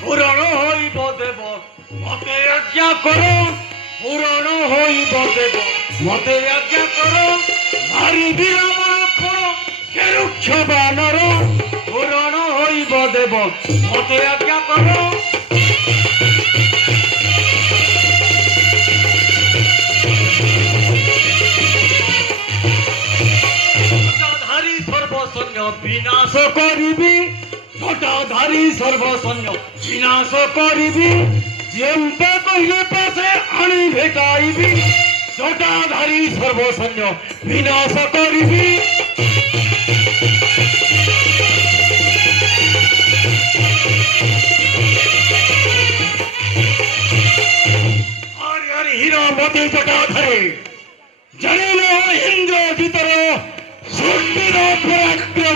পুরাণ হইব দেব মতে আজ্ঞা করো পুরাণ হইব দেব মতে আজ্ঞা করো ভারি বিরাম রাখো কেরুক্ষ বানর পুরাণ হইব দেব মতে আজ্ঞা করো জটাধারী সর্বসৈন্য বিনাশ করিবি জটাধারী সর্বসৈন্য বিনাশ করিবি যেমতে কহিলে পাশে আনি ভেটাইবি জটাধারী সর্বসৈন্য বিনাশ করিবি আরে আরে হীরামতি জটাধারী জানিল ইন্দ্রজিতর সুন্দর পরাক্রম